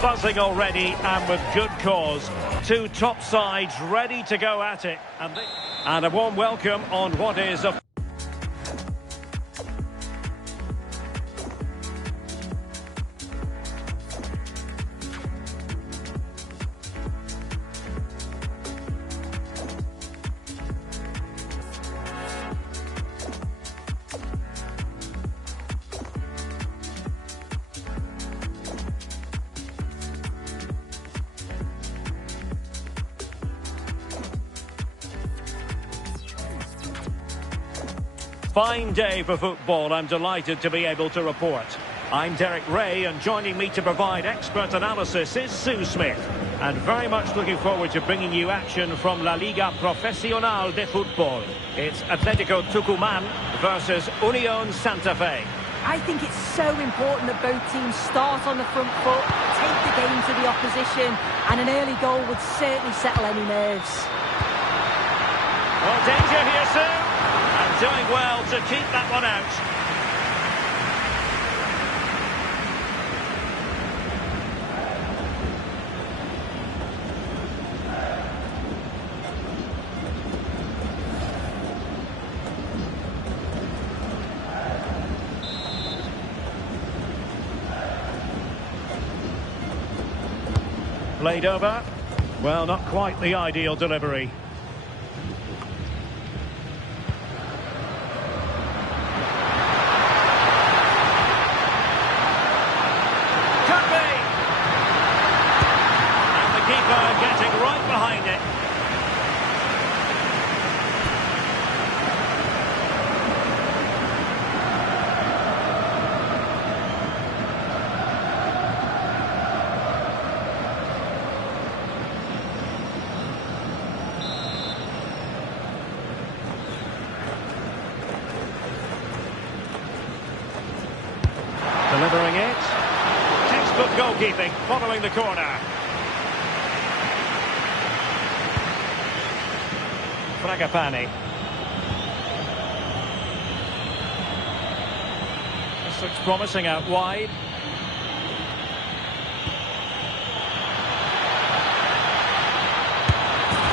buzzing already, and with good cause. Two top sides ready to go at it. And a warm welcome on what is a... Fine day for football, I'm delighted to be able to report. I'm Derek Ray, and joining me to provide expert analysis is Sue Smith. And very much looking forward to bringing you action from La Liga Profesional de Football. It's Atletico Tucumán versus Unión Santa Fe. I think it's so important that both teams start on the front foot, take the game to the opposition, and an early goal would certainly settle any nerves. Well, danger here, Sue. And doing well to keep that one out. Played over. Well, not quite the ideal delivery. Getting right behind it. Delivering it. Textbook goalkeeping following the corner. Fragapane. This looks promising out wide.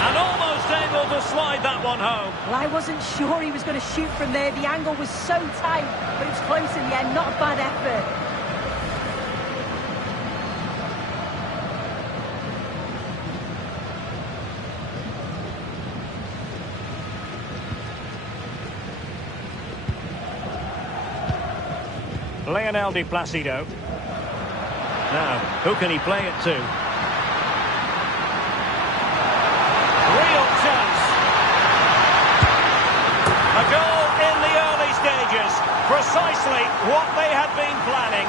And almost able to slide that one home. Well, I wasn't sure he was going to shoot from there. The angle was so tight, but it was close in the end. Not a bad effort. Lionel Di Placido. Now, who can he play it to? Real chance. A goal in the early stages. Precisely what they had been planning.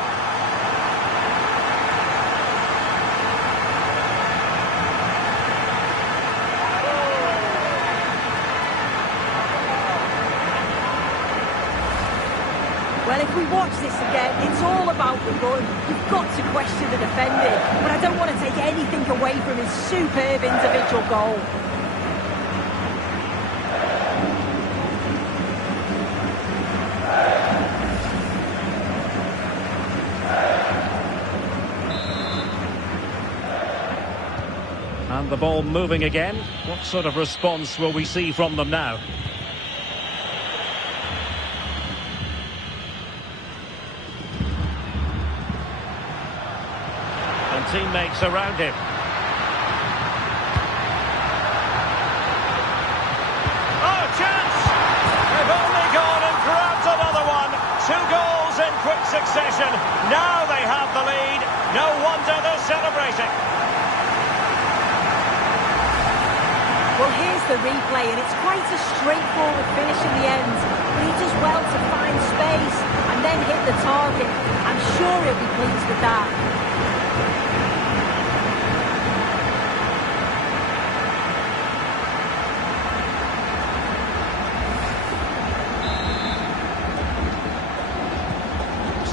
Well, if we watch this again, it's all about the run. You've got to question the defending, but I don't want to take anything away from his superb individual goal. And the ball moving again. What sort of response will we see from them now? Teammates around him. Oh, chance! They've only gone and grabbed another one. 2 goals in quick succession. Now they have the lead. No wonder they're celebrating. Well, here's the replay, and it's quite a straightforward finish in the end. But he does well to find space and then hit the target. I'm sure he'll be pleased with that.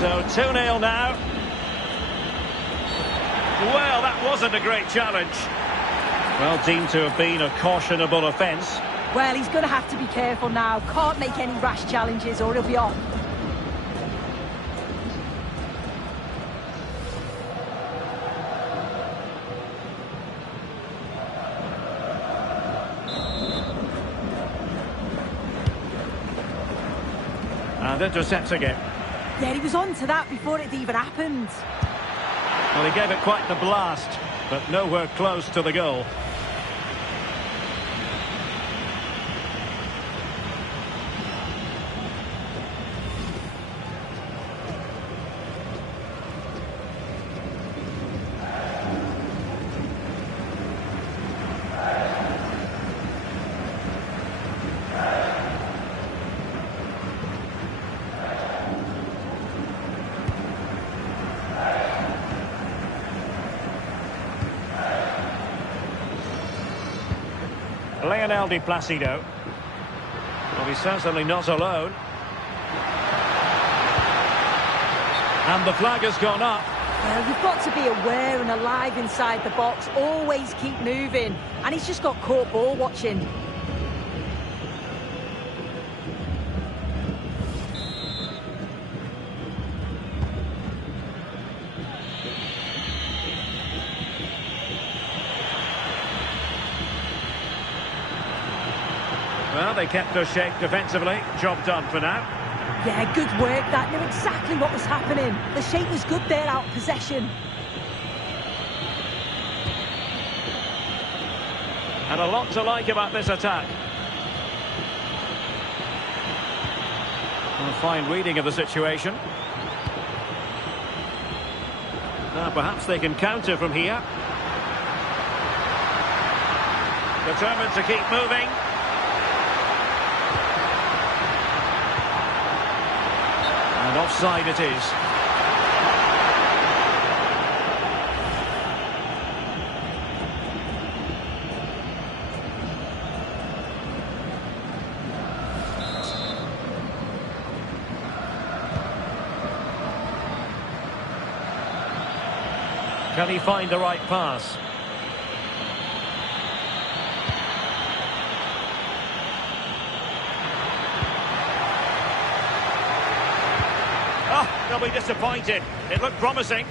So 2-0 now. Well, that wasn't a great challenge. Well, deemed to have been a cautionable offence. Well, he's going to have to be careful now. Can't make any rash challenges or he'll be off. And intercepting it. Yeah, he was on to that before it even happened. Well, he gave it quite the blast, but nowhere close to the goal. Lionel Di Placido. Well, he's certainly not alone. And the flag has gone up. Well, you've got to be aware and alive inside the box. Always keep moving. And he's just got caught ball watching. Well, they kept their shape defensively. Job done for now. Yeah, good work. That knew exactly what was happening. The shape was good there, out of possession. And a lot to like about this attack. A fine reading of the situation. Now perhaps they can counter from here. Determined to keep moving. And offside it is. Can he find the right pass? Oh, they'll be disappointed. It looked promising.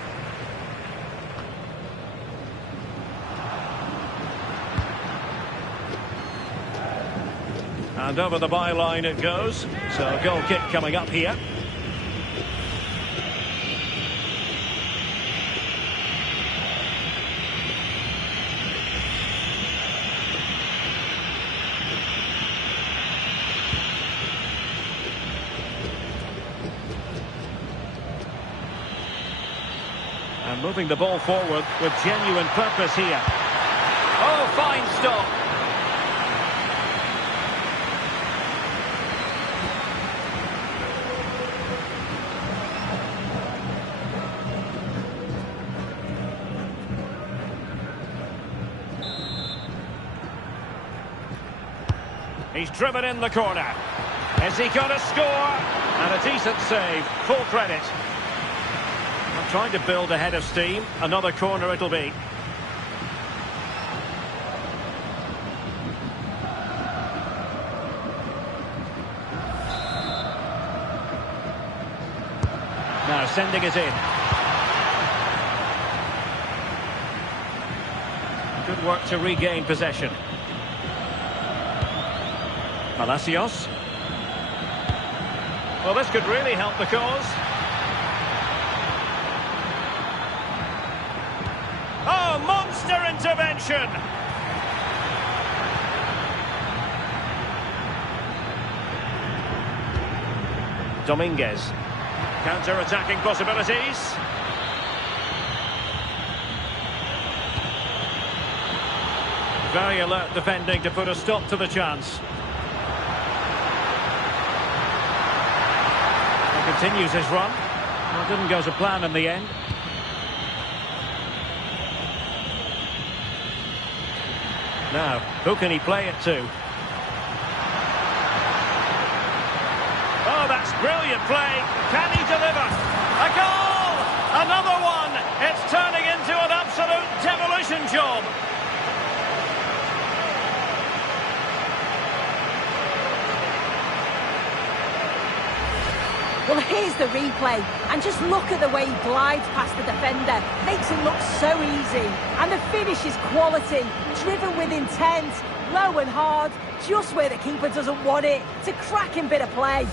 And over the byline it goes. So a goal kick coming up here. And moving the ball forward with genuine purpose here. Oh, fine stop. He's driven in the corner. Has he got a score? And a decent save. Full credit. Trying to build a head of steam. Another corner it'll be. Now sending it in. Good work to regain possession. Palacios. Well, this could really help the cause. Oh, monster intervention! Dominguez. Counter-attacking possibilities. Very alert defending to put a stop to the chance. He continues his run. Well, it didn't go to plan in the end. Now, who can he play it to? Oh, that's brilliant play. Can he deliver? A goal! Another one! It's turning into an absolute demolition job. Well, here's the replay, and just look at the way he glides past the defender. Makes it look so easy. And the finish is quality, driven with intent, low and hard, just where the keeper doesn't want it. It's a cracking bit of play.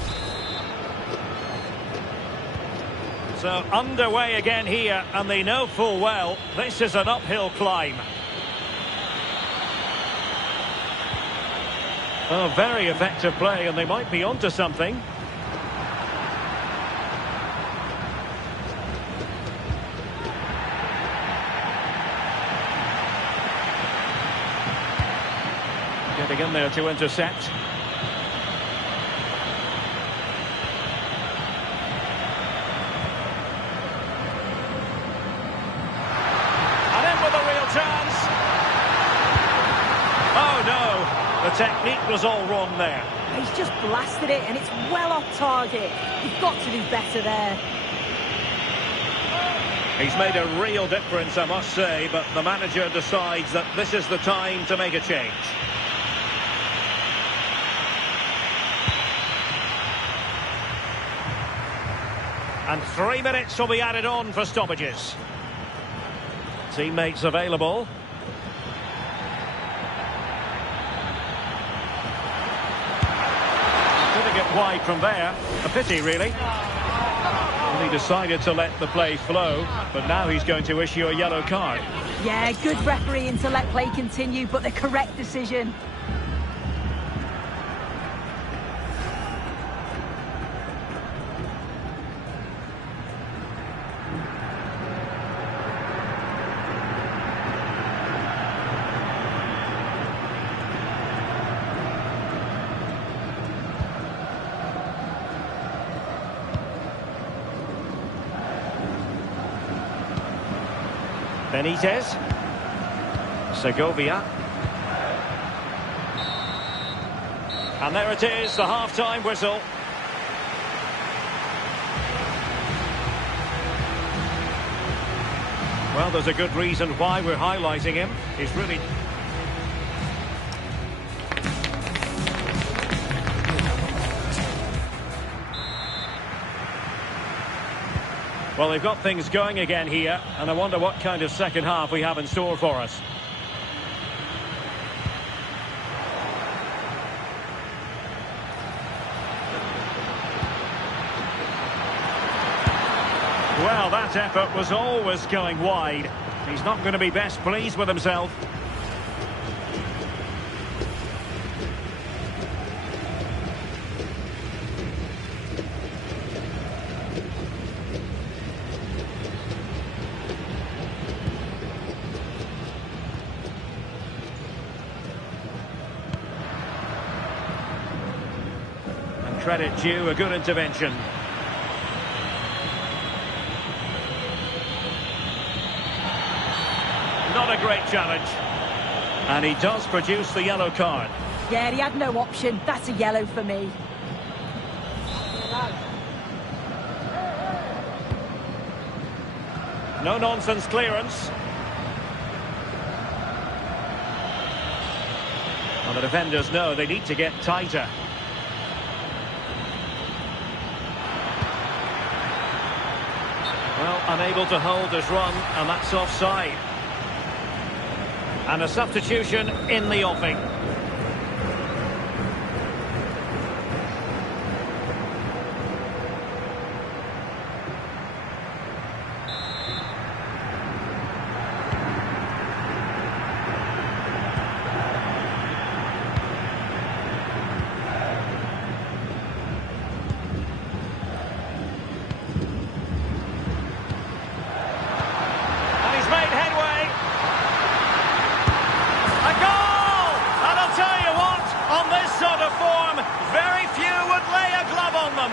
So underway again here, and they know full well this is an uphill climb. Oh, very effective play, and they might be onto something. Getting in there to intercept. And in with a real chance. Oh no, the technique was all wrong there. He's just blasted it, and it's well off target. You've got to do better there. He's made a real difference, I must say, but the manager decides that this is the time to make a change. And 3 minutes will be added on for stoppages. Teammates available. Putting it wide from there. A pity, really. Well, he decided to let the play flow, but now he's going to issue a yellow card. Yeah, good refereeing to let play continue, but the correct decision. Benitez. Segovia. And there it is, the half-time whistle. Well, there's a good reason why we're highlighting him. He's really... Well, they've got things going again here, and I wonder what kind of second half we have in store for us. Well, that effort was always going wide. He's not going to be best pleased with himself. Credit due, a good intervention. Not a great challenge. And he does produce the yellow card. Yeah, he had no option. That's a yellow for me. No-nonsense clearance. Well, the defenders know they need to get tighter. Well, unable to hold his run, and that's offside. And a substitution in the offing. Very few would lay a glove on them.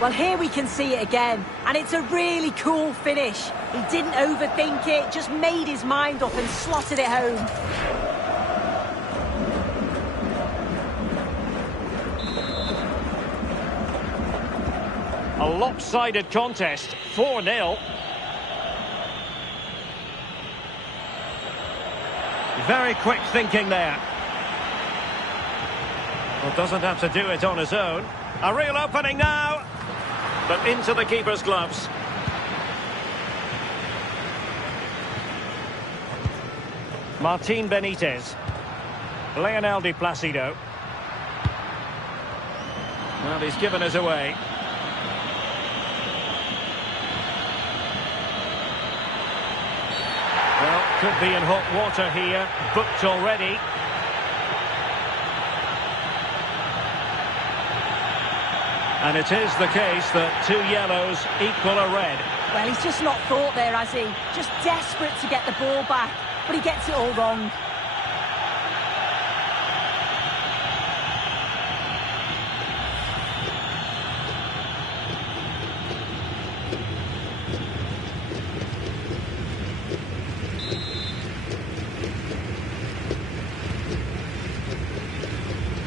Well, here we can see it again, and it's a really cool finish. He didn't overthink it, just made his mind up and slotted it home. A lopsided contest, 4-0. Very quick thinking there. Well, doesn't have to do it on his own. A real opening now. but into the keeper's gloves. Martin Benitez. Lionel Di Placido. Well, he's given us away. Well, could be in hot water here. Booked already. And it is the case that 2 yellows equal a red. Well, he's just not thought there, has he? Just desperate to get the ball back, but he gets it all wrong.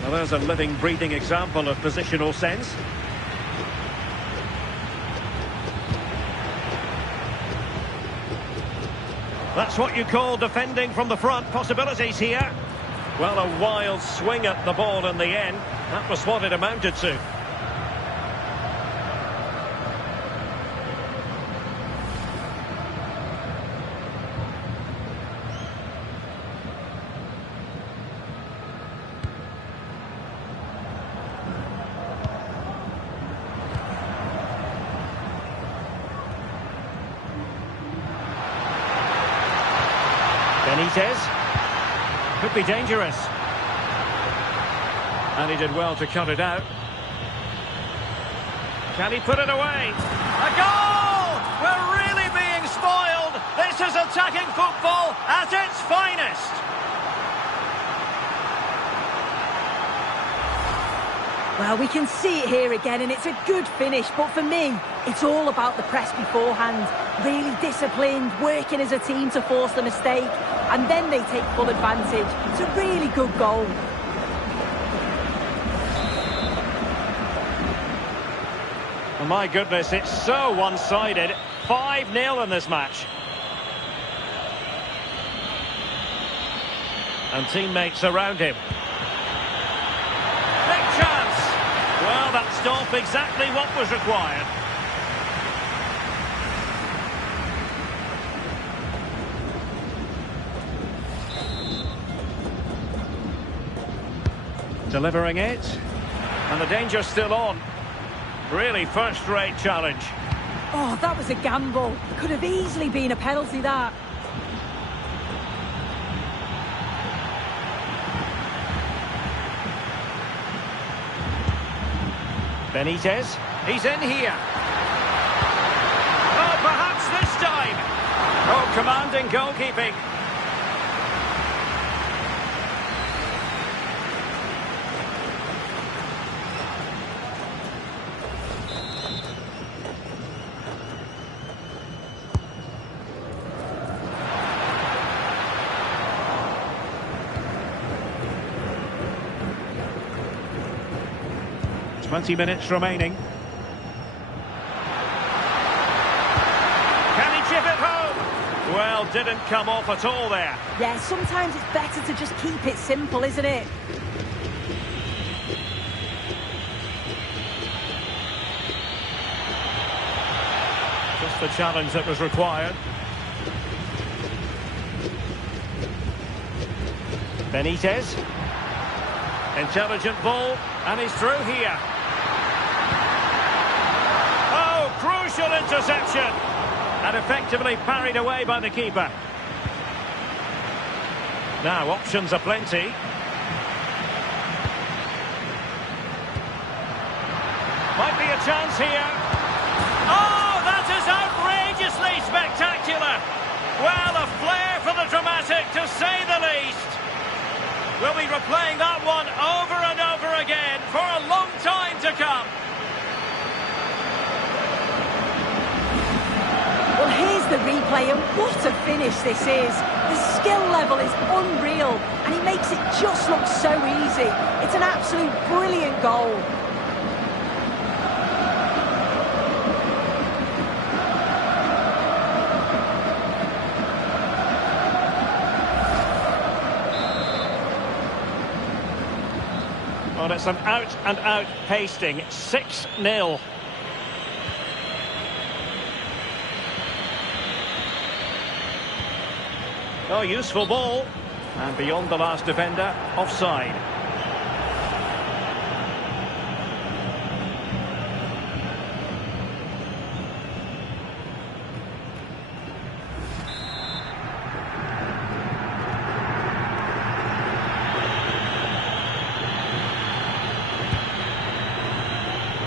Well, there's a living, breathing example of positional sense. That's what you call defending from the front. Possibilities here. Well, a wild swing at the ball in the end. That was what it amounted to. Benitez. Could be dangerous. And he did well to cut it out. Can he put it away? A goal! We're really being spoiled. This is attacking football at its finest. Well, we can see it here again, and it's a good finish. But for me, it's all about the press beforehand. Really disciplined, working as a team to force the mistake. And then they take full advantage. It's a really good goal. Oh my goodness, it's so one-sided. 5-0 in this match. And teammates around him. Big chance. Well, that stopped exactly what was required. Delivering it. And the danger's still on. Really first-rate challenge. Oh, that was a gamble. Could have easily been a penalty, that. Benitez. He's in here. Oh, perhaps this time. Oh, commanding goalkeeping. Twenty minutes remaining. Can he chip it home? Well, didn't come off at all there. Yeah, sometimes it's better to just keep it simple, isn't it? Just the challenge that was required. Benitez. Intelligent ball, and he's through here. Oh, crucial interception! And effectively parried away by the keeper. Now, options are plenty. Might be a chance here. Oh, that is outrageously spectacular! Well, a flair for the dramatic, to say the least. We'll be replaying that one over and over again for a long time to come. Well, here's the replay, and what a finish this is. The skill level is unreal, and he makes it just look so easy. It's an absolute brilliant goal. Well, it's an out-and-out pasting, 6-0. Oh, useful ball. And beyond the last defender, offside.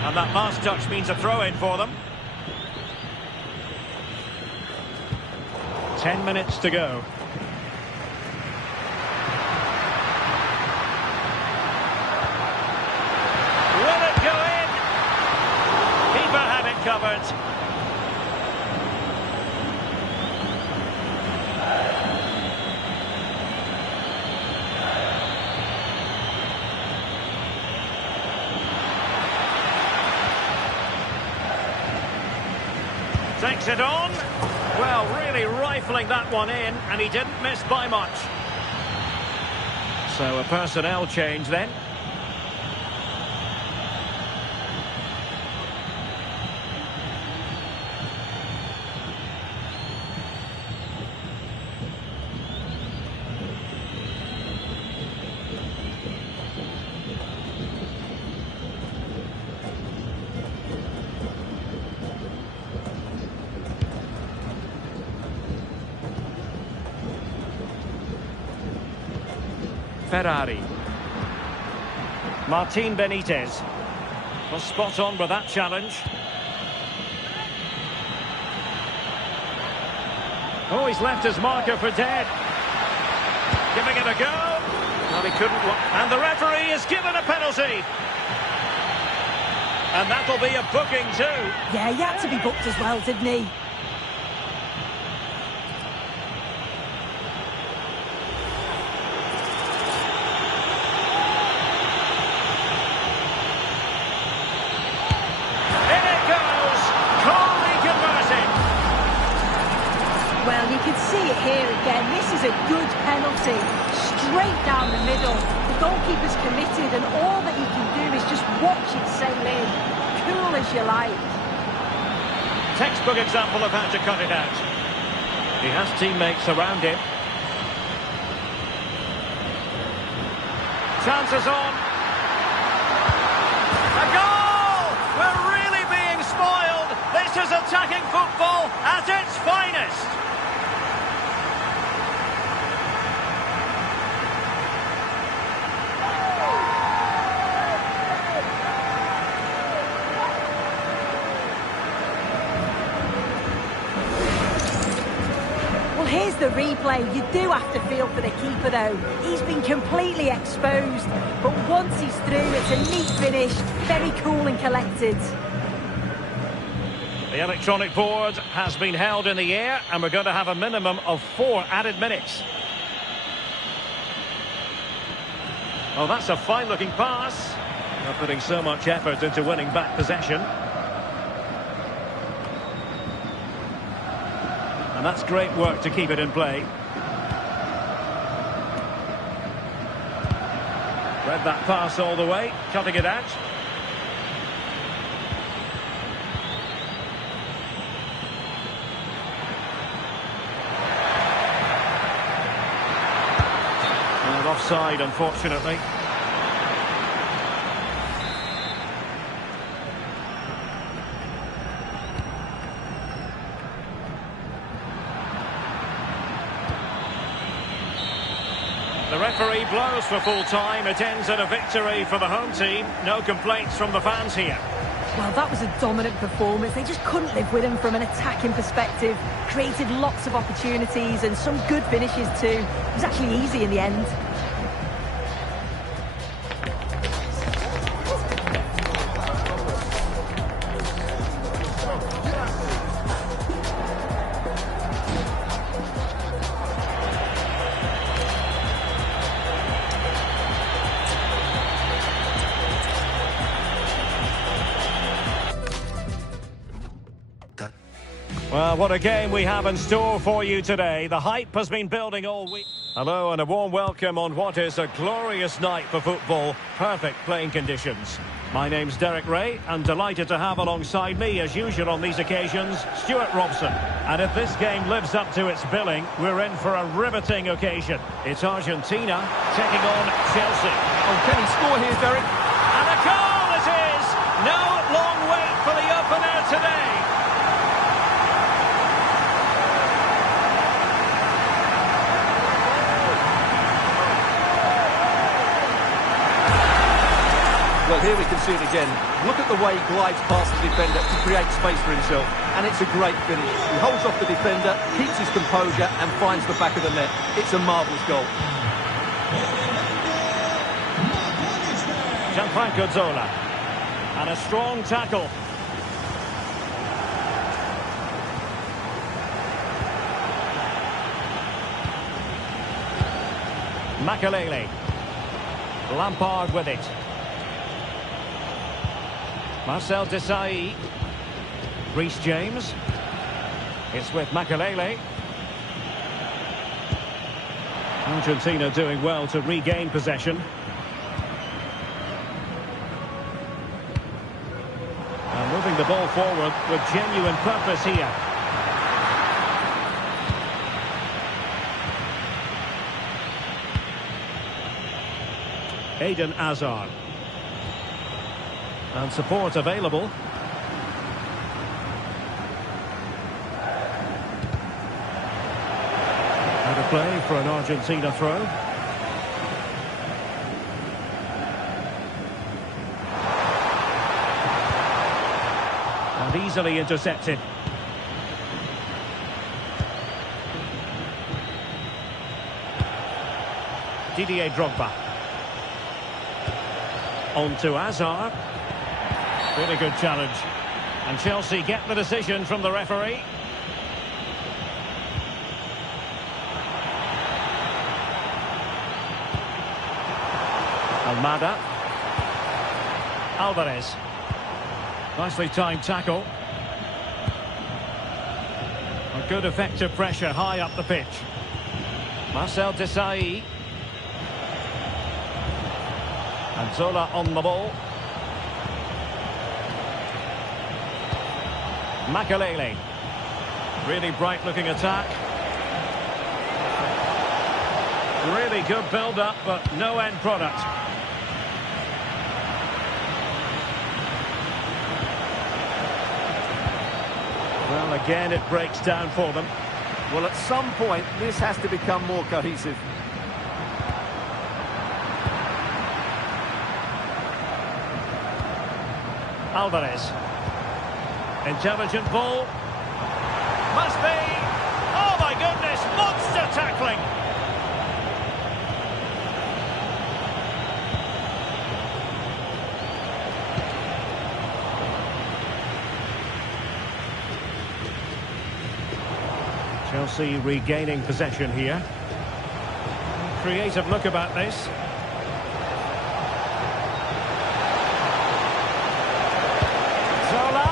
And that last touch means a throw-in for them. 10 minutes to go. Will it go in? Keeper had it covered. Takes it on. Well, really rifling that one in, and he didn't miss by much. So a personnel change then. Ferrari. Martin Benitez was spot on with that challenge. Oh, he's left his marker for dead. Giving it a go. Well, he couldn't. And the referee is given a penalty. And that'll be a booking too. Yeah, he had to be booked as well, didn't he? Well, you can see it here again. This is a good penalty. Straight down the middle. The goalkeeper's committed, and all that he can do is just watch it sail in. Cool as you like. Textbook example of how to cut it out. He has teammates around him. Chances on. A goal! We're really being spoiled. This is attacking football at its finest. Here's the replay. You do have to feel for the keeper, though. He's been completely exposed. But once he's through, it's a neat finish. Very cool and collected. The electronic board has been held in the air, and we're going to have a minimum of 4 added minutes. Oh, that's a fine-looking pass. Not putting so much effort into winning back possession. And that's great work to keep it in play. Read that pass all the way, cutting it out. And offside, unfortunately. The referee blows for full time. It ends in a victory for the home team. No complaints from the fans here. Well, that was a dominant performance. They just couldn't live with him from an attacking perspective. Created lots of opportunities and some good finishes too. It was actually easy in the end. Well, what a game we have in store for you today. The hype has been building all week. Hello and a warm welcome on what is a glorious night for football. Perfect playing conditions. My name's Derek Ray and delighted to have alongside me, as usual on these occasions, Stuart Robson. And if this game lives up to its billing, we're in for a riveting occasion. It's Argentina taking on Chelsea. Oh, can he score here, Derek? And a goal it is! No long wait for the opener today. Well, here we can see it again. Look at the way he glides past the defender to create space for himself. And it's a great finish. He holds off the defender, keeps his composure and finds the back of the net. It's a marvellous goal. Gianfranco Zola. And a strong tackle. Makelele. Lampard with it. Marcel Desailly. Reece James. It's with Makelele. Argentina doing well to regain possession. And moving the ball forward with genuine purpose here. Eden Hazard. And support available. Out of play for an Argentina throw. And easily intercepted. Didier Drogba. On to Hazard. Really good challenge. And Chelsea get the decision from the referee. Almada. Alvarez. Nicely timed tackle. A good effective pressure high up the pitch. Marcel Desailly. And Zola on the ball. Makelele. Really bright looking attack. Really good build-up, but no end product. Well, again, it breaks down for them. Well, at some point, this has to become more cohesive. Alvarez. Intelligent ball. Must be. Oh, my goodness. Monster tackling. Chelsea regaining possession here. Creative look about this. Zola.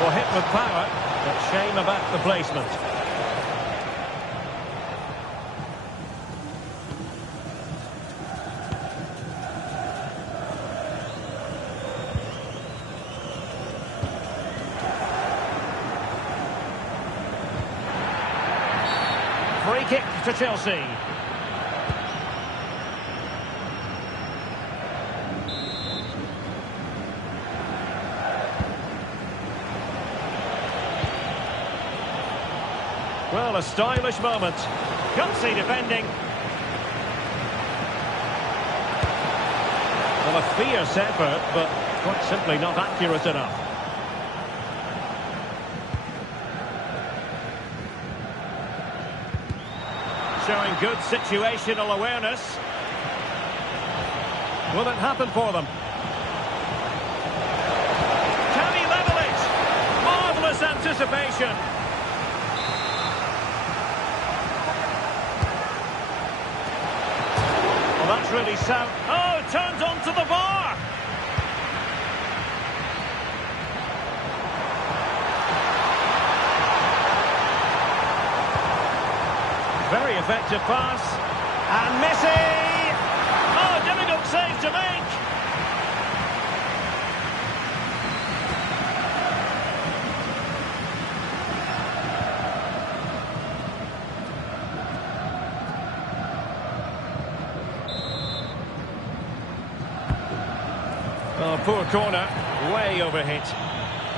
Well, hit with power, but shame about the placement. Free kick to Chelsea. Well, a stylish moment. Gutsy defending. Well, a fierce effort, but quite simply not accurate enough. Showing good situational awareness. Will it happen for them? Can he level it? Marvellous anticipation. Well, that's really sound. Oh, it turns onto the bar. Very effective pass. And Messi! Oh, difficult save to make. Oh, poor corner, way overhit.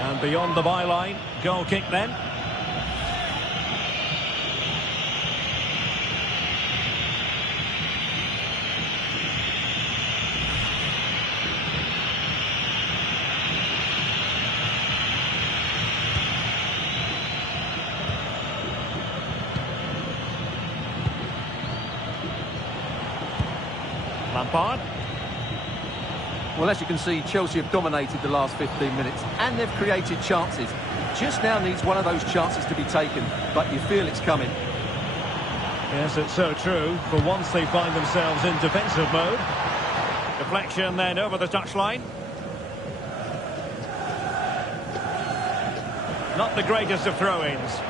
And beyond the byline, goal kick then. Lampard. Well, as you can see, Chelsea have dominated the last 15 minutes and they've created chances. Just now needs one of those chances to be taken, but you feel it's coming. Yes, it's so true. For once they find themselves in defensive mode. Deflection then over the touchline. Not the greatest of throw-ins.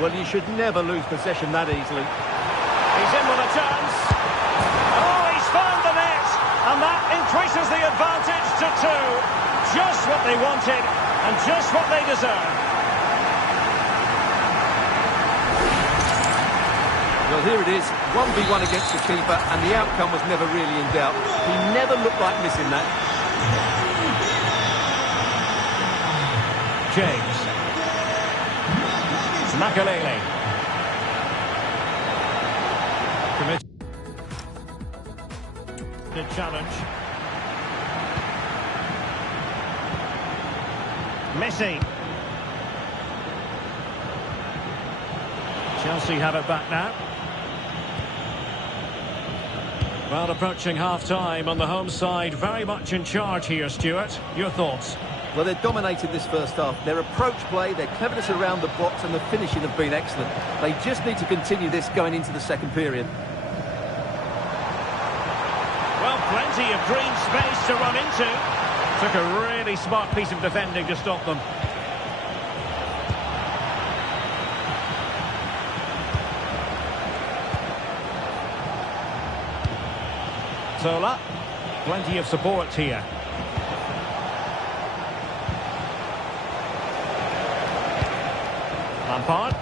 Well, you should never lose possession that easily. He's in with a chance. Oh, he's found the net. And that increases the advantage to 2. Just what they wanted and just what they deserve. Well, here it is, 1v1 against the keeper, and the outcome was never really in doubt. He never looked like missing that. James. Makalele. Committed challenge. Messi. Chelsea have it back now. Well, approaching half-time on the home side, very much in charge here, Stuart. Your thoughts? Well, they're dominated this first half. Their approach play, their cleverness around the box and the finishing have been excellent. They just need to continue this going into the second period. Well, plenty of green space to run into. Took a really smart piece of defending to stop them. Zola, plenty of support here. Lampard,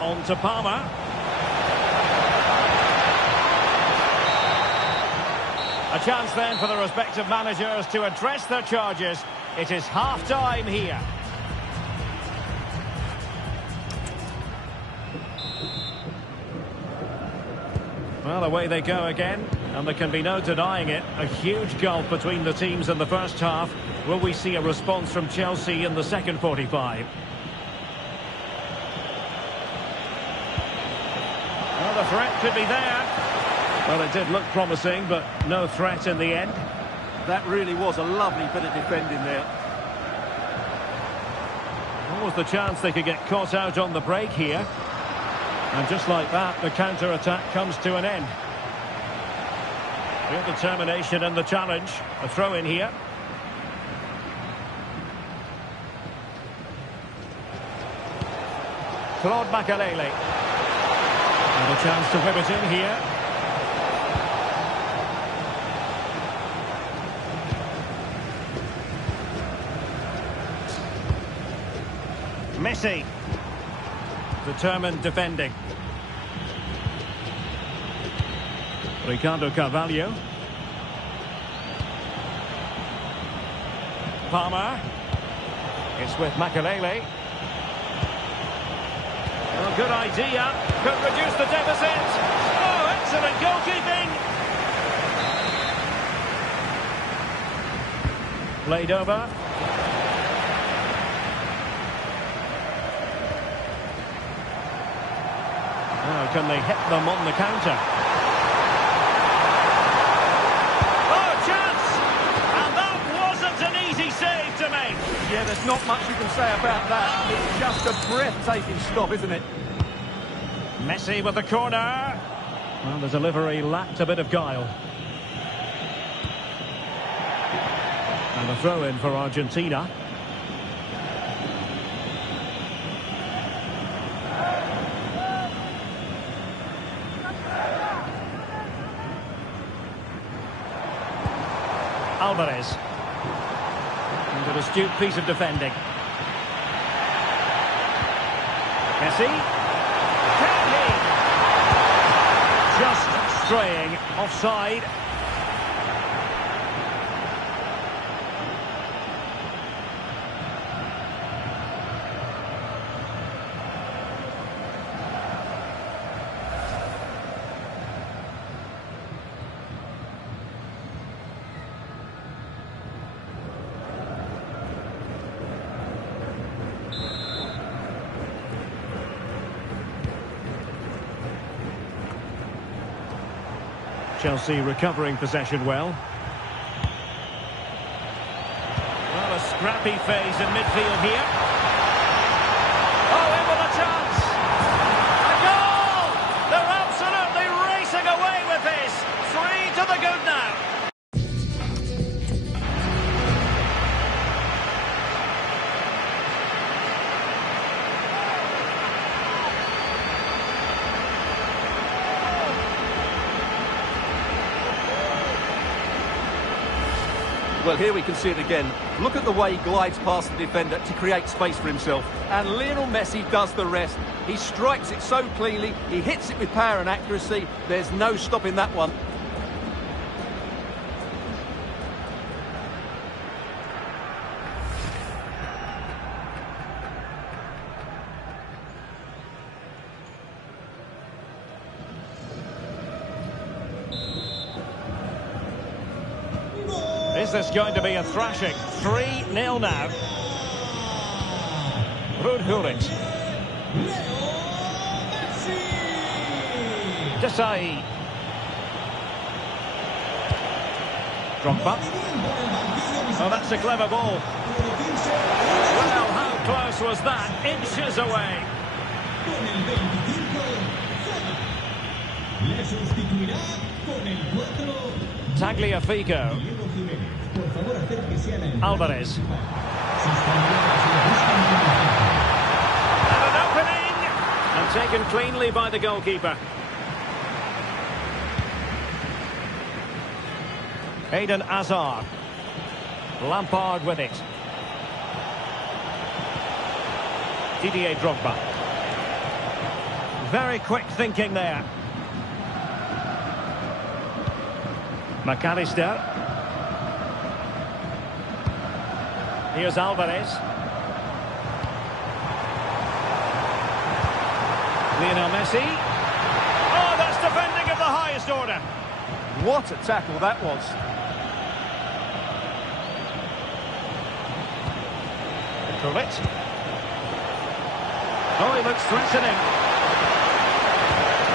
on to Palmer. A chance then for the respective managers to address their charges. It is half-time here. Well, away they go again, and there can be no denying it. A huge gulf between the teams in the first half. Will we see a response from Chelsea in the second 45? Well, the threat could be there. Well, it did look promising, but no threat in the end. That really was a lovely bit of defending there. What was the chance they could get caught out on the break here? And just like that, the counter-attack comes to an end. Real determination in the challenge. A throw in here. Claude Makalele. And a chance to whip it in here. Messi. Determined defending. Ricardo Carvalho. Palmer. It's with Makalele. Well, good idea. Could reduce the deficit. Oh, excellent goalkeeping. Played over. Now, can they hit them on the counter? Oh, chance! And that wasn't an easy save to make. Yeah, there's not much you can say about that. It's just a breathtaking stop, isn't it? Messi with the corner. Well, the delivery lacked a bit of guile. And a throw-in for Argentina. Alvarez. And an astute piece of defending. Messi. Can he? Just straying offside. Chelsea recovering possession well. Well, a scrappy phase in midfield here. Oh, in with a chance! A goal! They're absolutely racing away with this! 3 to the good now. Well, here we can see it again. Look at the way he glides past the defender to create space for himself. And Lionel Messi does the rest. He strikes it so cleanly, he hits it with power and accuracy. There's no stopping that one. Is this going to be a thrashing? 3-0 now. Ruud Gullit. Desai. Drogba. Oh, that's a clever ball. Well, how close was that? Inches away. Tagliafico. Alvarez. And an opening! And taken cleanly by the goalkeeper. Eden Hazard. Lampard with it. Didier Drogba. Very quick thinking there. McAllister. Here's Alvarez. Lionel Messi. Oh, that's defending of the highest order. What a tackle that was. Gullit. Oh, he looks threatening.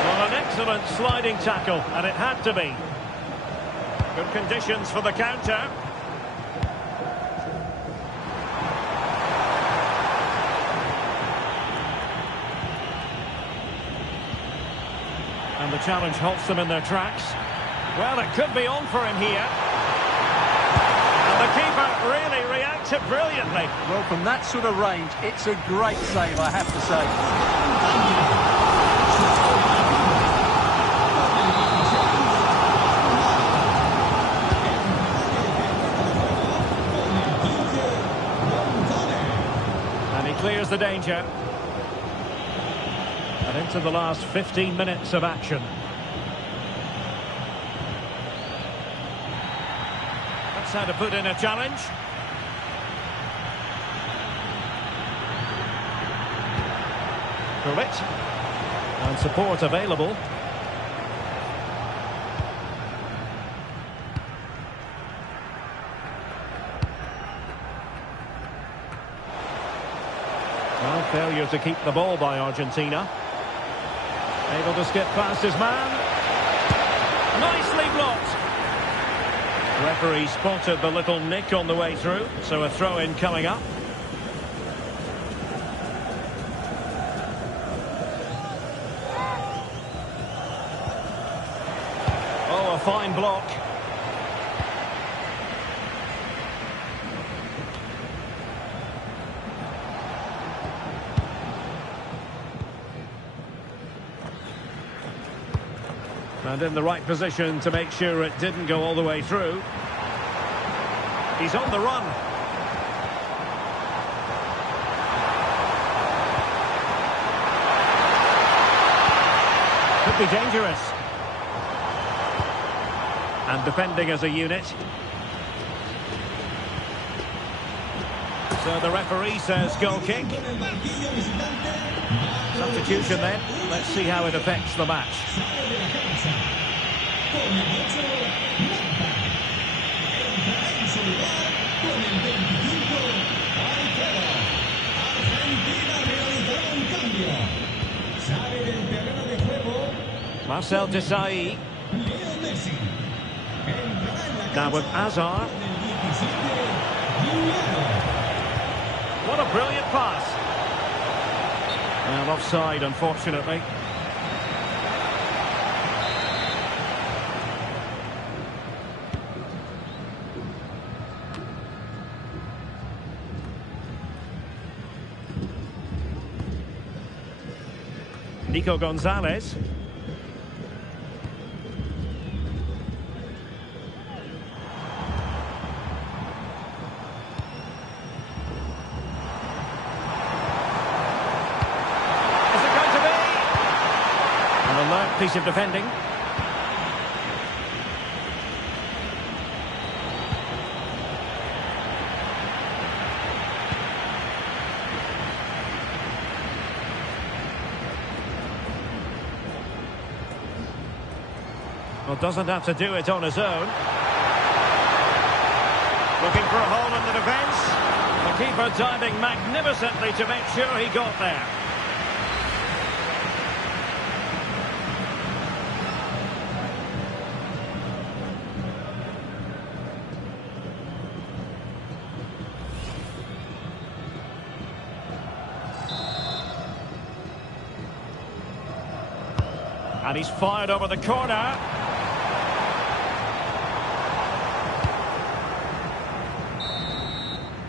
Well, an excellent sliding tackle, and it had to be. Good conditions for the counter. And the challenge halts them in their tracks. Well, it could be on for him here. And the keeper really reacted brilliantly. Well, from that sort of range, it's a great save, I have to say. And he clears the danger. And into the last 15 minutes of action. That's how to put in a challenge. Gullit. And support available. Well, failure to keep the ball by Argentina. Able to skip past his man. Nicely blocked. Referee spotted the little nick on the way through, so a throw-in coming up. Oh, a fine block. And in the right position to make sure it didn't go all the way through. He's on the run. Could be dangerous. And defending as a unit. So the referee says goal kick. Substitution then. Let's see how it affects the match. Marcel Desailly. Now with Hazard. What a brilliant pass. Well, offside, unfortunately. Nico Gonzalez. Piece of defending. Well, doesn't have to do it on his own. Looking for a hole in the defence. The keeper diving magnificently to make sure he got there. And he's fired over the corner.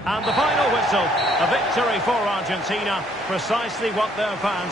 And the final whistle. A victory for Argentina. Precisely what their fans